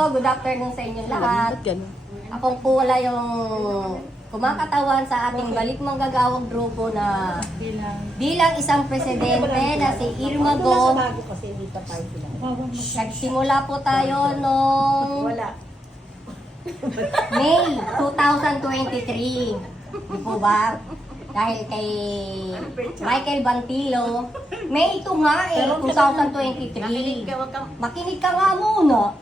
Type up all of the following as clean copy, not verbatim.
Good afternoon sa inyong lahat. Akong po wala yung kumakatawan sa ating balik manggagawang grupo na bilang isang presidente na si Irma Go. Nagsimula po tayo noong May 2023. Di po ba? Dahil kay Michael Bantilo, May ito nga 2023. Makinig ka nga muna.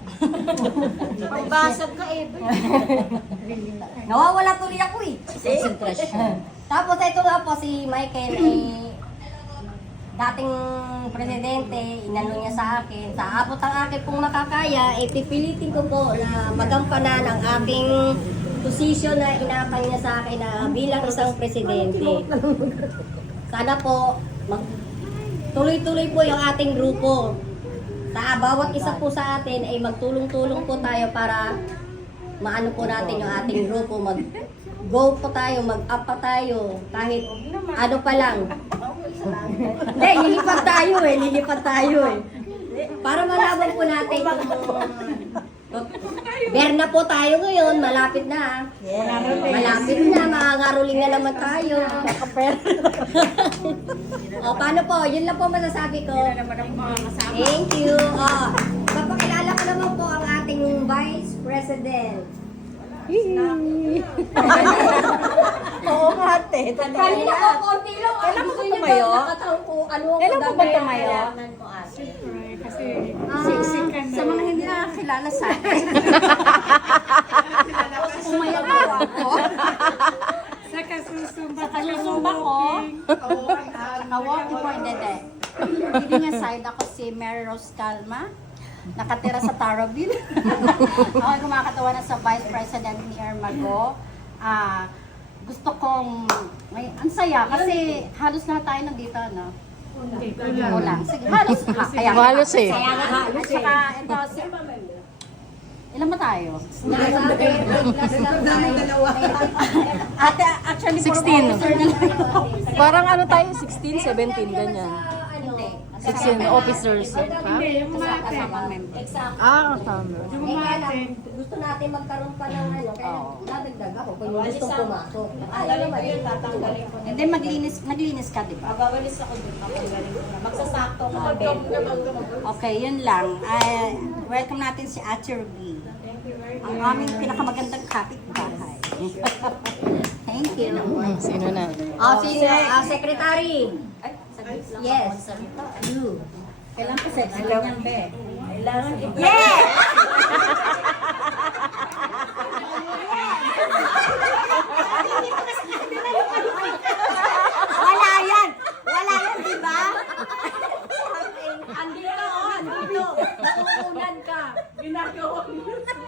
Magbasag ka eh. Nawawala tuloy ako eh. Tapos ito nga po si Michael dating presidente, inano niya sa akin. Sa abot ang akin kung makakaya, pipilitin ko po na magampanan ang ating posisyon na inakay niya sa akin na bilang isang presidente. Sana po, tuloy-tuloy po yung ating grupo. Sa bawat isa po sa atin ay magtulong-tulong po tayo para maano po natin yung ating grupo, mag-go po tayo, mag-up pa tayo, kahit ano pa lang. Hindi, lilipad tayo eh. Para malaman po natin kung Berna po tayo ngayon, malapit na. Malapit na, makangaruling na naman tayo. O, paano po? Yun lang po masasabi ko. Thank you. Papakilala ko naman po ang ating Vice President. Oo nga, ate. Kanina po, konti lang. Kailan mo tumayo? Kailan mo ba tumayo? Kasi Sa mga hindi nakakilala sa akin. Umayak po ako. sa kasusumba Kasusumba ko. Naka-walking for the day. Leading aside ako si Mary Rose Calma. Nakatira sa Taroville. Ako ay kumakatawan na sa Vice President ni Irma Go. Gusto kong, ang saya kasi halos lahat tayo nandito, no? Wala. Sige, halos. Kaya Halos eh. Kaya nga halos. At saka, ito, ilan ba tayo? Nasa 30 plus lang tayo. Ate, actually, 16. Parang ano tayo, 16, 17, ganyan. Hindi. 16 officers. Ha? hindi, yung mga Kasama member. Exactly. Tama. yung Eh, mga kaya lang, gusto natin magkaroon pa ng ano, kaya dadagdag ako kung yung gustong pumasok. Naman yun, tatanggalin ko. Hindi, maglinis ka, di ba? Magawalis ako dun, ako galing ko na. Magsasakto ko ang bed. Okay, yun lang. Welcome natin si Ate Ruby. Ang aming pinakamagandang kapitbahay. Thank you. Sino na? Si Secretary. Yes. You. Kailan pa sexy niyan, be? Kailangan Yes! Wala yan! Wala yan, di ba? Andito, andito. Natutunan ka. Ginagawa mo.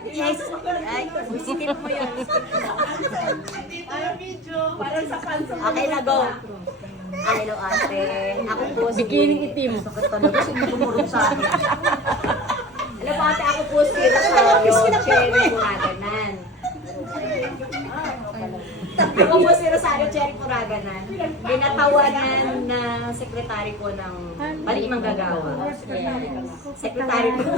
Yes! Ay, isipin mo yun. Parang sa panso. Okay na, go. Hello, ate. Ako po si... Bikining itim. Sakit talaga, sige tumurong sa akin. Hello po, ate. Ako po si Rosario Cherry Puraganan. Ako po si Rosario Cherry Puraganan. Binatawanan na sekretary ko ng Balik Manggagawa. Secretary ko.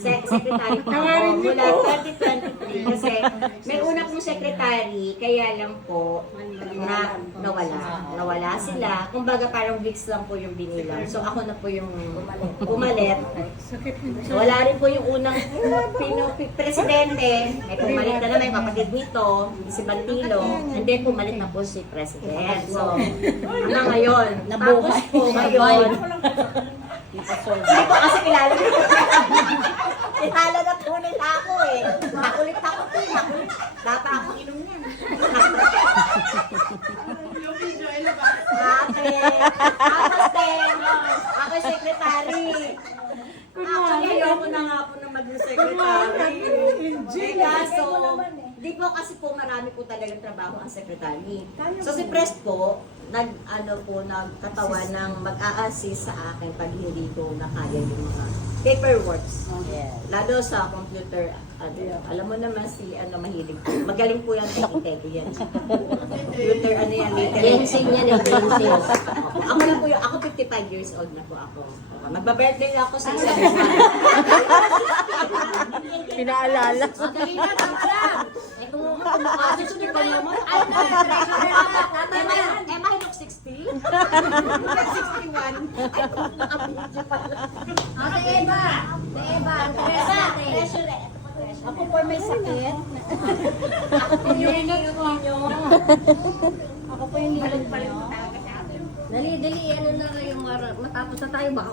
Secretary ko mula 2023 kasi may una pong secretary kaya lang po na nawala sila. Kumbaga parang weeks lang po yung binilang. So ako na po yung pumalit. So, wala rin po yung unang presidente. May pumalit na naman yung kapatid nito, si Bantilo. And then pumalit na po si president. So hanggang ngayon, nabuhay po ngayon. Hindi ko kasi kilala nila. Kilala na po nila ako eh. Nakulit ako po. Dapat ako inom yan. Ate. Tapos din. Ako yung secretary. Actually, ayoko na nga po na mag-secretary. Kaso, Hindi po kasi po marami po talagang trabaho ang secretary. So si Pres po, nagkatawan ng mag-a-assist sa akin pag hindi ko na kaya yung mga paperworks. Lalo sa computer, alam mo naman si mahilig po. Magaling po yan technical yan. Computer, Gensing yan eh, gensing. Ako na po yung, ako 55 years old na po ako. Magba-birthday na ako sa isang buwan. Pinaalala. O, dali na, tama na. Eh, kung susunod ka naman, ay, treasurer na, tama na. Mahilok 60? 61? O, si Eva. Si Eva, ang Teresa natin. Ako po may sakit. Ako po yung nilog nyo. Dali, ano na kayo, matapos na tayo, baka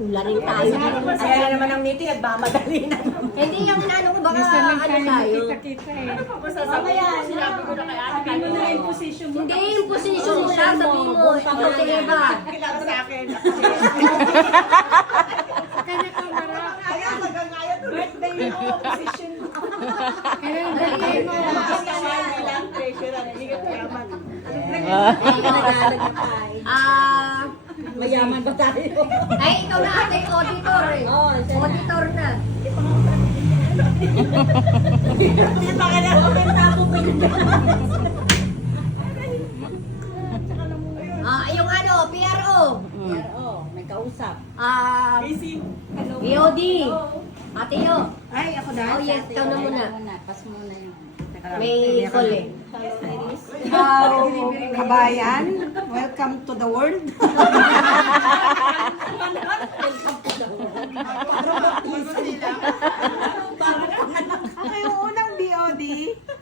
ula rin tayo. Kaya naman ang meeting, nagmamadali na. Hindi yung inano ko, baka Minsan lang ano tayo tayo. nakita-kita eh. Mamaya, sinabi ko na kay Ate. Ano na yung position mo? Hindi, yung position mo siya, sabihin mo, ikaw si Eva. Kailangan sa akin. Kanya ka marap. Kaya magagaya to. Birthday mo, position mo. Kaya ang birthday mo. Mayaman ba tayo? Ay, ikaw na ate, auditor eh. Auditor na. Hindi pa kailangan kumenta ko Yung ano, PRO. may kausap. BOD. Ate yo. Ay, ako na. Oh yes, ikaw na muna. Pas muna yung... May call eh. Kabayan, welcome to the world. Ako yung unang BOD.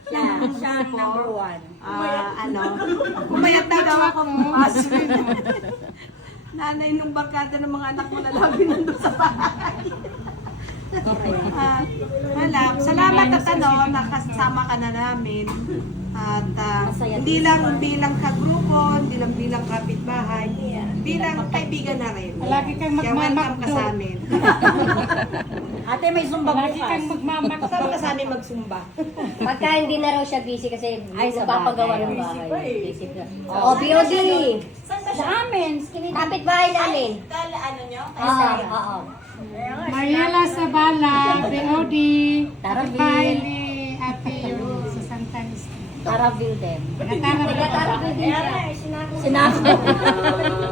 Siya ang number one. Pumayat na daw akong husband. Nanay nung barkada ng mga anak mo na lagi nandun sa bahay. Salamat at nakasama ka na namin. At hindi lang bilang kagrupo, hindi lang bilang kapitbahay, bilang kaibigan na rin. Lagi kang Kaya welcome ka magmamakdo. sa amin. Ate, may zumba Lagi kang magmamakdo. Kasama ka sa amin magsumba. Pagka hindi na raw siya busy kasi sa napapagawa bagay. ng bahay. Busy pa eh. Oh, BOD. Sa amin. Kapit bahay namin. Ano nyo? Oo. Mariela Sabala, BOD, Tarabil. kapay ni Ate yung sa Santa Lucia. Tarabil din. Taga-Tarabil din siya. Sinabi.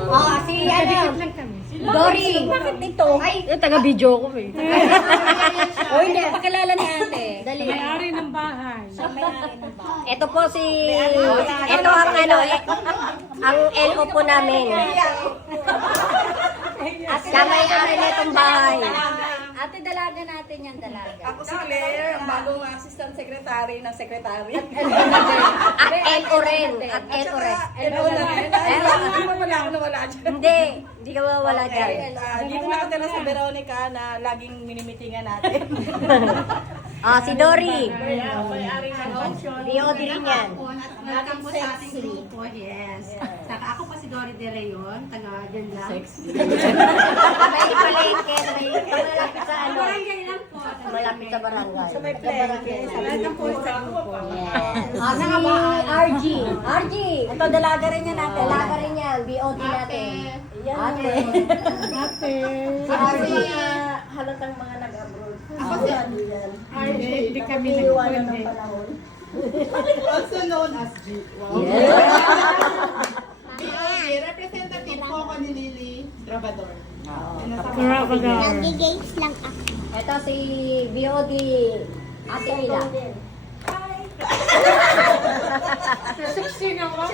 Oh, si ano, Dikit lang kami. Dory. Bakit ito? Ay, Taga-video ko eh. O, hindi ko pakilala ni ate. dali. May-ari ng bahay. Ito po si, ito ang ano, ang LO po namin. Siya may-ari na itong bahay. Ate, dalaga natin yan, dalaga. Ako si Claire, ang bagong assistant secretary ng secretary. At LO rin. At LO rin. Wala ako nawala dyan. Hindi ka mawawala dyan. Dito nakatala sa Veronica na laging minimitingan natin. Si Dory. May-ari ng option. BOD rin yan. Welcome po sa ating grupo, yes. Saka ako pa si Dory De Leon, taga dyan lang. May palengke, may malapit sa ano. Malapit sa barangay. Sa may play. Welcome po sa grupo. Si RG. RG. Ito, dalaga rin yan ate. Dalaga rin yan. BOD natin. Ate. Ate. Si RG. Halatang mga nag-abroad. Hindi kami nagpundi. Also known as G. Representative po ako ni Lily Trabador. Trabador. Ito si BOD. Ate Mila. Sexy naman.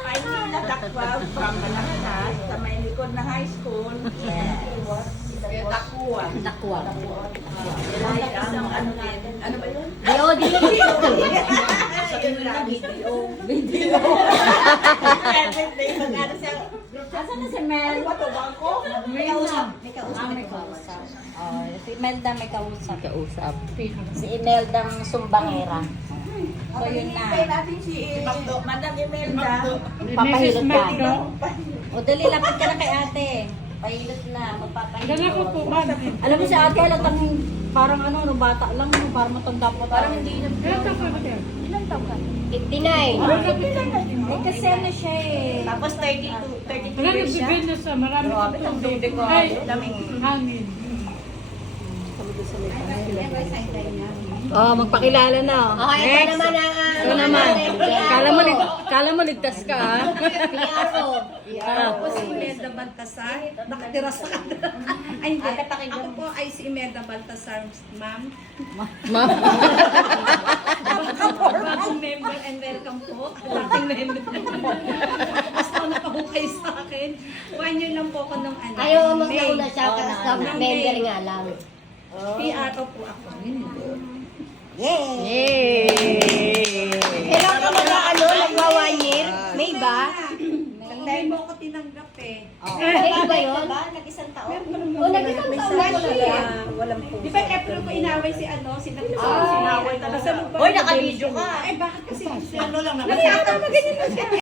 Ay, Lila Dakwa from Malacas, sa may likod na high school. Takuan. Takwa. Ano ba yun? BOD. Asan na si Mel? May kausap. May kausap. Oh, si Imelda may kausap. Kausap. Si Imeldang Sumbangera. So yun na. natin si Madam Imelda. Papahilot ka. Magdo. O dali, lapit ka na kay ate. Pahilot na. Magpapahilot. Dala ko po man. Alam mo si ate, halatang Parang ano, no, bata lang, no, parang matanda pa. Parang hindi na. Ilan taon ka ba, sir? Ilan taon ka? 59. Eh, kasi ano siya eh. Tapos 32 Wala years siya. nagbibid na sa marami Grabe, pang ang tubig. tubig ko. Ay, Daming hangin. Oh, magpakilala na. Okay, ito naman ang Ito naman. Kala mo ligtas ka, ha? PRO. Ako si Imelda Baltasar, nakatira sa kanila. Ay, hindi. Ako po ay si Imelda Baltasar, ma'am. Ma'am. Bagong member and welcome po. Dating member. Basta nakahukay sa akin. 1 year lang po ako nung ano. Ayaw mas May. nauna siya kasi member nga lang. PRO po ako. Yay! Kailan ka ano, nagwa 1 year? May ba? Hindi mo ako tinanggap eh. May iba yun? Nag-isang taon. O, nag-isang taon na siya. Walang po. Di ba April ko inaway si ano, si sinaway talaga. Hoy, naka-video ka. Eh bakit kasi ano lang naman. Nakita mo ganyan lang siya.